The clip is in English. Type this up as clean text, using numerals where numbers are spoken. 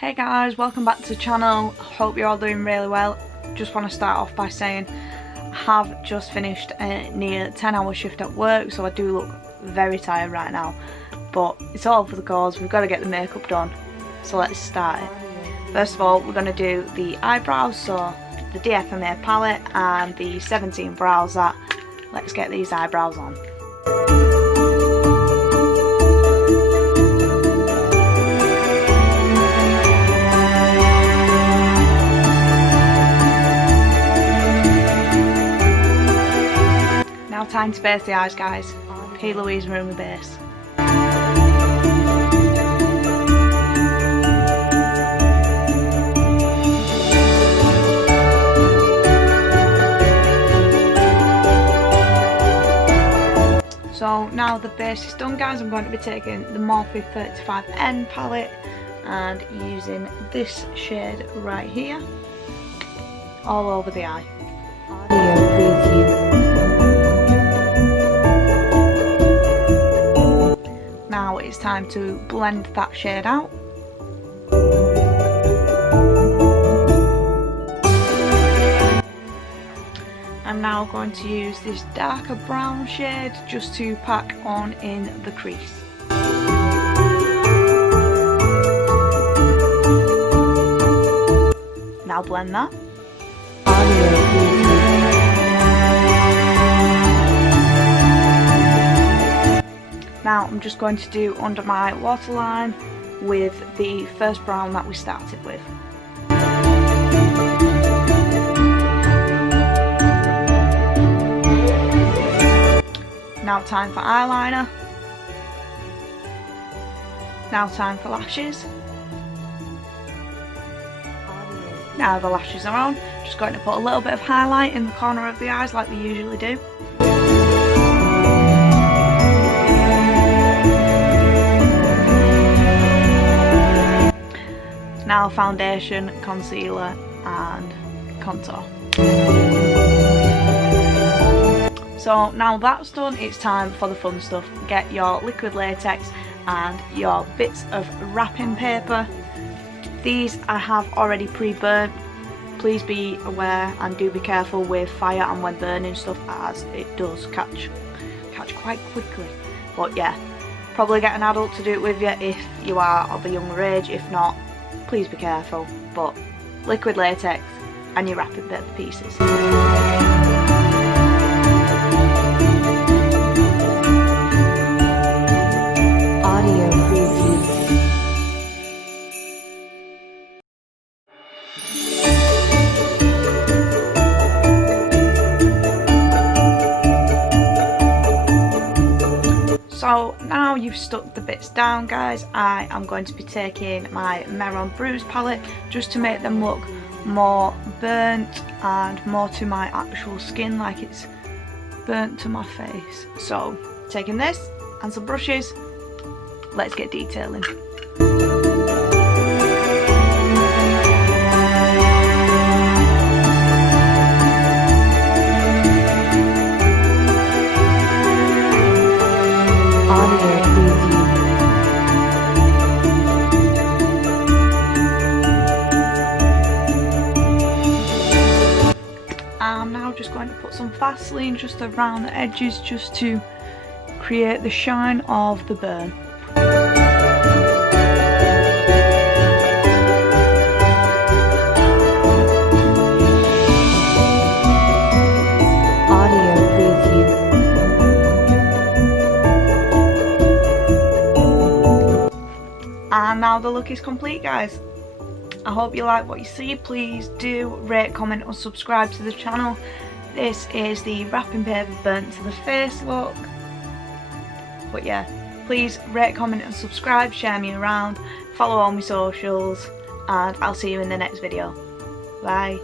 Hey guys, welcome back to the channel. Hope you're all doing really well. Just want to start off by saying I have just finished a near 10-hour shift at work, so I do look very tired right now, but it's all for the cause. We've got to get the makeup done, so let's start it. First of all, we're going to do the eyebrows, so the DFMA palette and the 17 brows that. Let's get these eyebrows on. Now time to base the eyes, guys. Hey Louise, we're in the base. So now the base is done, guys, I'm going to be taking the Morphe 35N palette and using this shade right here all over the eye. Now it's time to blend that shade out. I'm now going to use this darker brown shade just to pack on in the crease. Now blend that. Now I'm just going to do under my waterline with the first brown that we started with. Now time for eyeliner. Now time for lashes. Now the lashes are on, just going to put a little bit of highlight in the corner of the eyes like we usually do. Now foundation, concealer and contour. So now that's done, it's time for the fun stuff. Get your liquid latex and your bits of wrapping paper. These I have already pre-burnt. Please be aware and do be careful with fire and when burning stuff, as it does catch quite quickly. But yeah, probably get an adult to do it with you if you are of a younger age. If not, please be careful. But liquid latex and your wrapping paper pieces. So now you've stuck the bits down, guys, I am going to be taking my Meron Bruise palette just to make them look more burnt and more to my actual skin, like it's burnt to my face. So taking this and some brushes, let's get detailing. I'm now just going to put some Vaseline just around the edges just to create the shine of the burn. And now the look is complete, guys. I hope you like what you see. Please do rate, comment and subscribe to the channel. This is the wrapping paper burnt to the face look. But yeah, please rate, comment and subscribe, share me around, follow all my socials, and I'll see you in the next video. Bye.